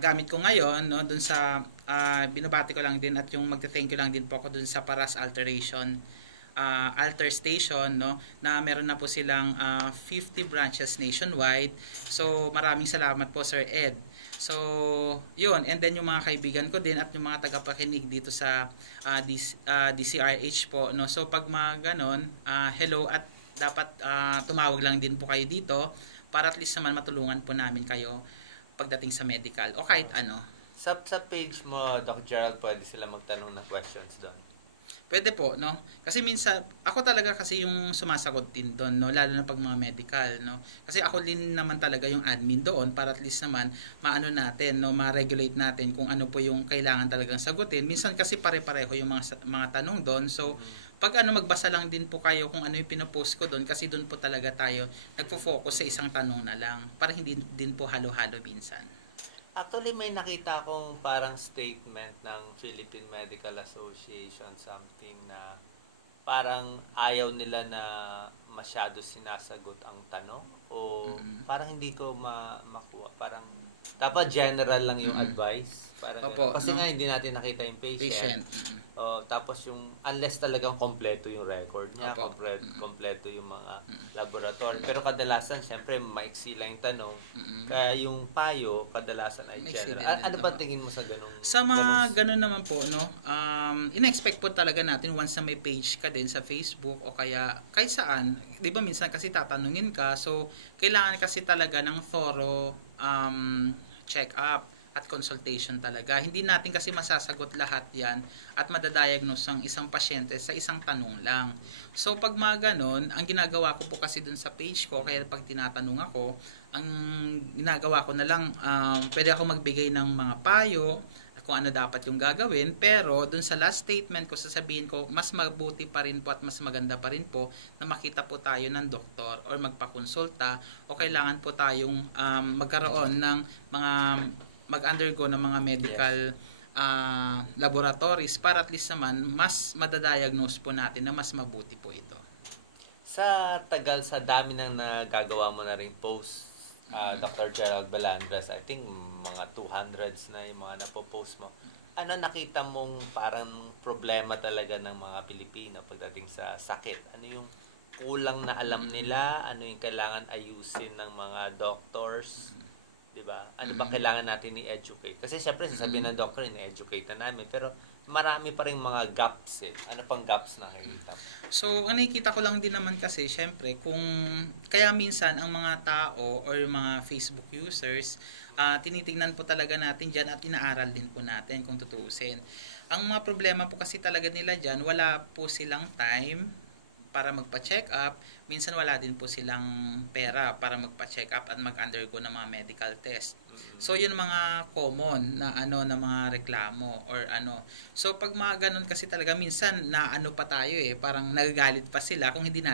gamit ko ngayon, no, dun sa binabati ko lang din at yung magte-thank you lang din po ako dun sa Paras Alter Station, no, na meron na po silang 50 branches nationwide. So maraming salamat po Sir Ed. So yun, and then yung mga kaibigan ko din at yung mga tagapakinig dito sa DCRH po, no. So pag mga ganon, hello, at dapat tumawag lang din po kayo dito para at least naman matulungan po namin kayo pagdating sa medical o kahit ano. Sa page mo, Doc Gerald, pwede sila magtanong ng questions doon. Pwede po, no? Kasi minsan, ako talaga kasi yung sumasagot din doon, no? Lalo na pag mga medical, no? Kasi ako din naman talaga yung admin doon para at least naman maano natin, no? Ma-regulate natin kung ano po yung kailangan talagang sagutin. Minsan kasi pare-pareho yung mga tanong doon. So, pag magbasa lang din po kayo kung ano yung pinopost ko doon kasi doon po talaga tayo nagfo-focus sa isang tanong na lang para hindi din po halo-halo minsan. Actually, may nakita akong parang statement ng Philippine Medical Association, something na parang ayaw nila na masyado sinasagot ang tanong o parang hindi ko makuha. Parang dapat general lang yung advice. Parang Opo, kasi no? nga hindi natin nakita yung patient. Tapos yung unless talagang kompleto yung record niya, kompleto yung mga laboratory. Pero kadalasan, syempre, maiksi lang yung tanong. Kaya yung payo, kadalasan ay general. Ano ba tingin mo sa ganung? Sa mga ganun naman po, no? Ina-expect po talaga natin once na may page ka din sa Facebook o kaya kahit saan. Di ba minsan kasi tatanungin ka. So, kailangan kasi talaga ng thorough check-up at consultation talaga. Hindi natin kasi masasagot lahat yan at madadiagnose ang isang pasyente sa isang tanong lang. So pag mga ganon, ang ginagawa ko po kasi dun sa page ko, kaya pag tinatanong ako, ang ginagawa ko na lang, pwede ako magbigay ng mga payo kung ano dapat yung gagawin, pero dun sa last statement ko, sasabihin ko, mas mabuti pa rin po at mas maganda pa rin po na makita po tayo ng doktor or magpakonsulta o kailangan po tayong magkaroon ng mga mag-undergo ng mga medical laboratories para at least naman mas madadiagnose po natin na mas mabuti po ito. Sa tagal, sa dami ng nagagawa mo na rin post, Dr. Gerald Balandras, I think mga 200s na yung mga napopost mo. Ano nakita mong parang problema talaga ng mga Pilipino pagdating sa sakit? Ano yung kulang na alam nila? Ano yung kailangan ayusin ng mga doctors? Diba? Ano ba kailangan natin i-educate? Kasi syempre sasabihin ng doctor, i-educate na namin. Pero marami pa rin mga gaps eh. Ano pang gaps na nakikita mo? So, nakikita ko lang din naman kasi, syempre, kung kaya minsan ang mga tao or mga Facebook users, tinitingnan po talaga natin dyan at inaaral din po natin kung tutuusin. Ang mga problema po kasi talaga nila dyan, wala po silang time para magpa-check up, minsan wala din po silang pera para magpa-check up at mag-undergo ng mga medical test. So yun mga common na na mga reklamo or ano. So pag mga ganun kasi talaga minsan na pa tayo parang nagagalit pa sila kung hindi natin